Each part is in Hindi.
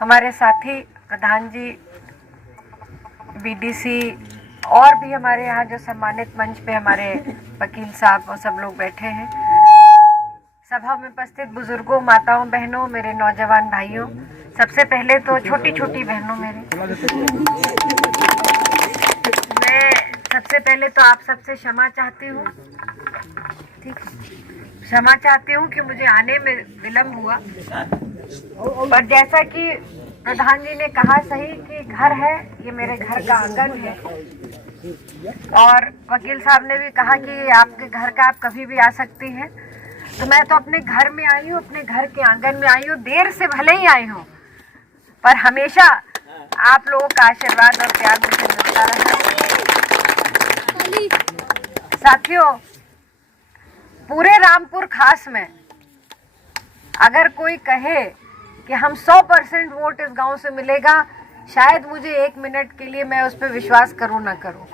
हमारे साथी प्रधान जी, बीडीसी और भी हमारे यहाँ जो सम्मानित मंच पे हमारे वकील साहब वो सब लोग बैठे हैं, सभा में उपस्थित बुजुर्गों, माताओं, बहनों, मेरे नौजवान भाइयों, सबसे पहले तो छोटी छोटी बहनों मैं सबसे पहले तो आप सबसे क्षमा चाहती हूँ। ठीक है, क्षमा चाहती हूँ कि मुझे आने में विलम्ब हुआ, पर जैसा कि प्रधान जी ने कहा सही कि घर है, ये मेरे घर का आंगन है, और वकील साहब ने भी कहा कि आपके घर का आप कभी भी आ सकती हैं। तो मैं तो अपने घर में आई हूँ, अपने घर के आंगन में आई हूँ, देर से भले ही आई हूँ, पर हमेशा आप लोगों का आशीर्वाद और प्यार मुझे मिलता रहा। साथियों, पूरे रामपुर खास में अगर कोई कहे कि हम 100% वोट इस गांव से मिलेगा, शायद मुझे 1 मिनट के लिए मैं उस पर विश्वास करूं ना करूं,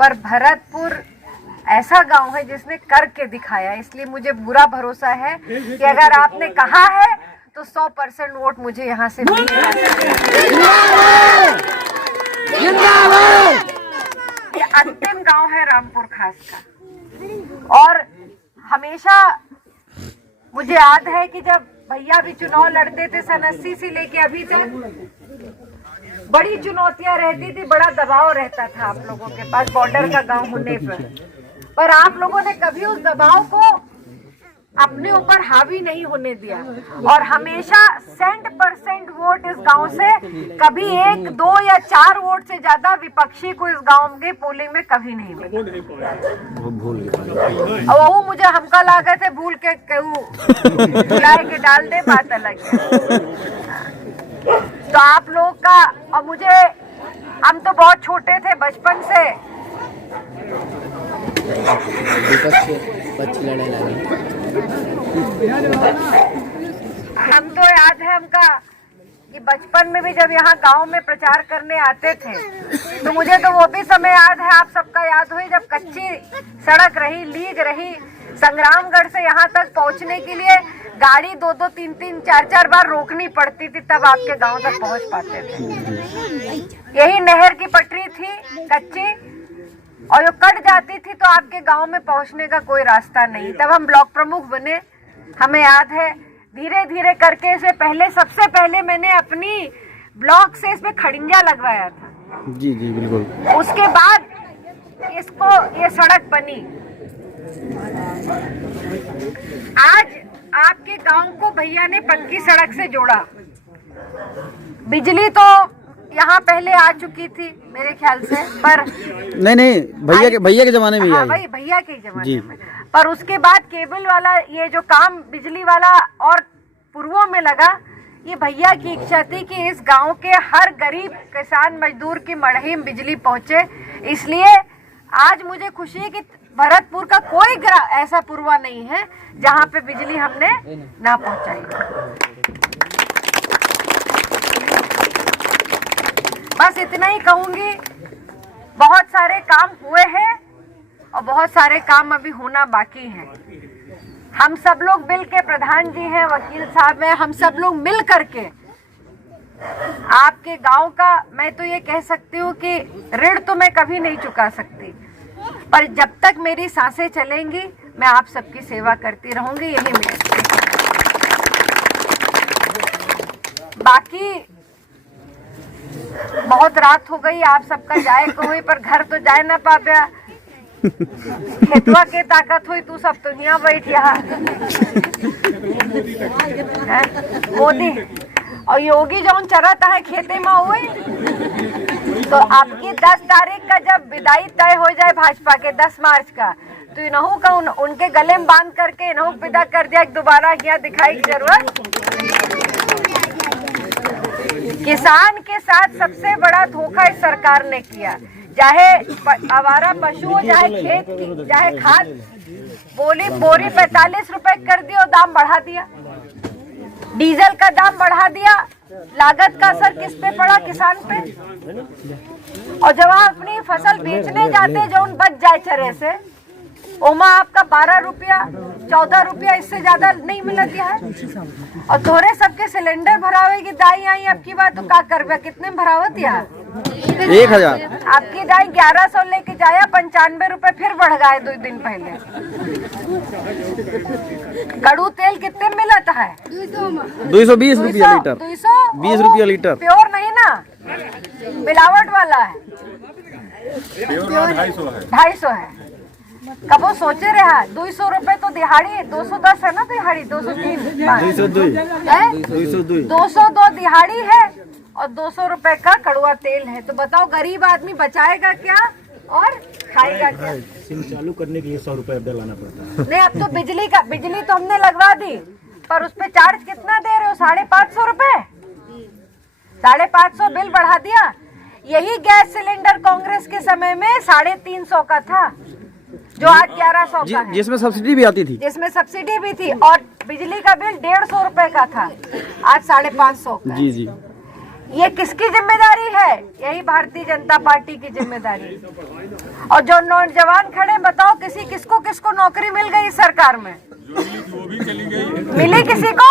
पर भरतपुर ऐसा गांव है जिसने करके दिखाया, इसलिए मुझे पूरा भरोसा है कि अगर आपने कहा है तो 100% वोट मुझे यहाँ से मिलेगा। ये अंतिम गांव है रामपुर खास का, और हमेशा मुझे याद है कि जब भैया भी चुनाव लड़ते थे सन 80 से लेके अभी तक बड़ी चुनौतियां रहती थी, बड़ा दबाव रहता था आप लोगों के पास बॉर्डर का गांव होने पर आप लोगों ने कभी उस दबाव को अपने ऊपर हावी नहीं होने दिया, और हमेशा 100% वोट इस गांव से, कभी 1, 2 या 4 वोट से ज्यादा विपक्षी को इस गांव के पोलिंग में कभी नहीं मिला। और वो मुझे हमका लागत है भूल के बुलाए के डाल दे, बात अलग है। तो आप लोग का, और मुझे, हम तो बहुत छोटे थे बचपन से, हम तो याद है हमका कि बचपन में भी जब यहाँ गांव में प्रचार करने आते थे तो मुझे तो वो भी समय याद है, आप सबका याद हुई, जब कच्ची सड़क रही, लीग रही, संग्रामगढ़ से यहाँ तक पहुँचने के लिए गाड़ी 2-2, 3-3, 4-4 बार रोकनी पड़ती थी, तब आपके गांव तक पहुँच पाते थे। यही नहर की पटरी थी कच्ची, और जो कट जाती थी तो आपके गांव में पहुंचने का कोई रास्ता नहीं। तब हम ब्लॉक प्रमुख बने, हमें याद है धीरे धीरे करके इसे पहले, सबसे पहले मैंने अपनी ब्लॉक से इसमें खड़िंजा लगवाया था। जी जी बिल्कुल। उसके बाद इसको ये सड़क बनी। आज आपके गांव को भैया ने पक्की सड़क से जोड़ा। बिजली तो यहाँ पहले आ चुकी थी मेरे ख्याल से, पर नहीं भैया के जमाने में। हाँ भाई, भैया के जमाने में, पर उसके बाद केबल वाला ये जो काम बिजली वाला और पूर्वों में लगा, ये भैया की इच्छा थी कि इस गांव के हर गरीब किसान मजदूर की मड़ही में बिजली पहुंचे। इसलिए आज मुझे खुशी है कि भरतपुर का कोई ऐसा पूर्वा नहीं है जहां पे बिजली हमने ना पहुंचाई। बस इतना ही कहूंगी, बहुत सारे काम हुए हैं और बहुत सारे काम अभी होना बाकी हैं। हम सब लोग मिल के, प्रधान जी हैं, वकील साहब हैं, हम सब लोग मिल करके आपके गांव का, मैं तो ये कह सकती हूँ कि ऋण तो मैं कभी नहीं चुका सकती, पर जब तक मेरी सांसें चलेंगी मैं आप सबकी सेवा करती रहूंगी, यही मेरी। बाकी बहुत रात हो गई, आप सबका जाए को हुई, पर घर तो जाए ना पाब्या, खेतवा के ताकत हुई, तू सब तो यहाँ बैठ यहाँ मोदी और योगी जौन चरता है खेते में हुए। तो आपकी 10 तारीख का जब विदाई तय हो जाए भाजपा के 10 मार्च का, तो इनहू का उनके गले में बांध करके इनहू विदा कर दिया, दोबारा यहाँ दिखाई की जरूरत। किसान के साथ सबसे बड़ा धोखा इस सरकार ने किया, चाहे आवारा पशु हो, चाहे खेत की, चाहे खाद, बोरी 45 रुपए कर दिया और दाम बढ़ा दिया, डीजल का दाम बढ़ा दिया, लागत का असर किस पे पड़ा? किसान पे। और जब आप अपनी फसल बेचने जाते जो उन बच जाए चरे से, ओमा आपका 12 रुपया 14 रुपया, इससे ज्यादा नहीं मिलत है। और थोड़े सबके सिलेंडर भरावे की दाई आई आपकी बात तो का करबे, कितने में भरावत यहाँ 1000। आपकी दाई 1100 लेके जाया, 95 रुपए फिर बढ़ गए 2 दिन पहले। कड़ू तेल कितने में मिलता है? 220 रुपया लीटर। 20 रुपया लीटर। प्योर नहीं ना, मिलावट वाला है। 250 है। कबो सोचे रहा 200 रुपए तो दिहाड़ी, 210 है ना दिहाड़ी, 203 202 दिहाड़ी है और 200 रुपए का कड़वा तेल है। तो बताओ गरीब आदमी बचाएगा क्या और खाएगा क्या? सिम चालू करने के लिए 100 रुपए डलाना पड़ता है। नहीं, अब तो बिजली तो हमने लगवा दी, पर उस पे चार्ज कितना दे रहे हो? 550 रुपए, 550 बिल बढ़ा दिया। यही गैस सिलेंडर कांग्रेस के समय में 350 का था, जो आज 1100 का है, जिसमें सब्सिडी भी आती थी, जिसमें सब्सिडी भी थी। और बिजली का बिल 150 रुपए का था, आज 550 का। जी जी। ये किसकी जिम्मेदारी है? यही भारतीय जनता पार्टी की जिम्मेदारी। और जो नौजवान खड़े, बताओ किसको नौकरी मिल गई सरकार में? मिली किसी को?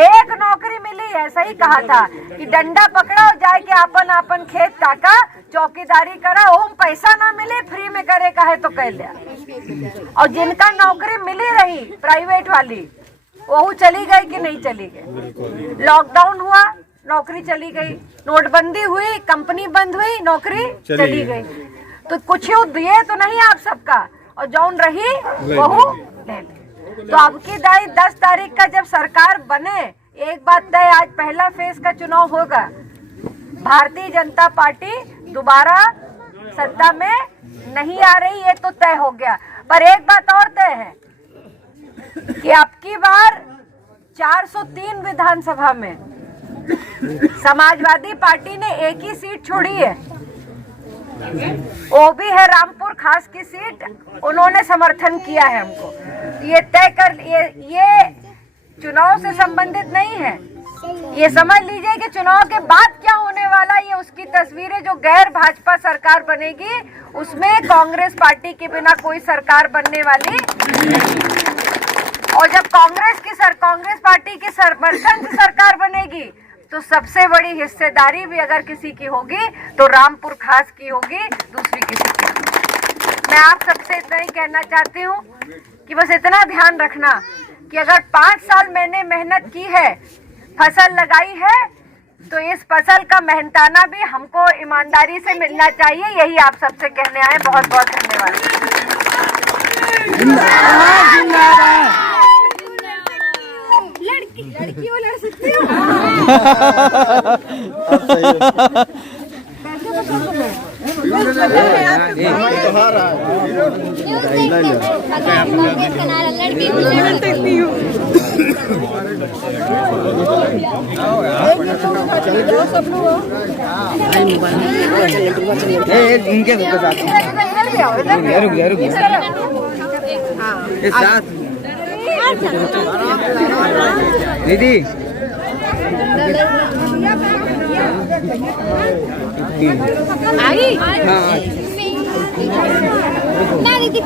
एक नौकरी मिली है, सही कहा था कि डंडा पकड़ा और जाए के आपन खेत ताका, चौकीदारी करा, ओम पैसा ना मिले, फ्री में करे कहे तो कह लिया। और जिनका नौकरी मिली रही प्राइवेट वाली, वो चली गई कि नहीं चली गई? लॉकडाउन हुआ, नौकरी चली गई। नोटबंदी हुई, कंपनी बंद हुई, नौकरी चली गई। तो कुछ दिए तो नहीं आप सबका, और जौन रही वहू ले ले। तो अब की दाई 10 तारीख का जब सरकार बने, एक बात तय, आज पहला फेज का चुनाव होगा। भारतीय जनता पार्टी दोबारा सत्ता में नहीं आ रही, ये तो तय हो गया। पर एक बात और तय है कि आपकी बार 403 विधानसभा में समाजवादी पार्टी ने एक ही सीट छोड़ी है, वो भी है रामपुर खास की सीट। उन्होंने समर्थन किया है हमको। ये तय कर, ये चुनाव से संबंधित नहीं है। ये समझ लीजिए कि चुनाव के बाद क्या होने वाला, ये उसकी तस्वीरें, जो गैर भाजपा सरकार बनेगी उसमें कांग्रेस पार्टी के बिना कोई सरकार बनने वाली। और जब कांग्रेस पार्टी के समर्थन से सरकार बनेगी तो सबसे बड़ी हिस्सेदारी भी अगर किसी की होगी तो रामपुर खास की होगी, दूसरी किसी की नहीं। मैं आप सबसे इतना ही कहना चाहती हूँ कि बस इतना ध्यान रखना कि अगर 5 साल मैंने मेहनत की है, फसल लगाई है, तो इस फसल का मेहनताना भी हमको ईमानदारी से मिलना चाहिए। यही आप सबसे कहने आए। बहुत बहुत धन्यवाद। लड़की वो लड़ सकती हो। दीदी आई हाँ ना दीदी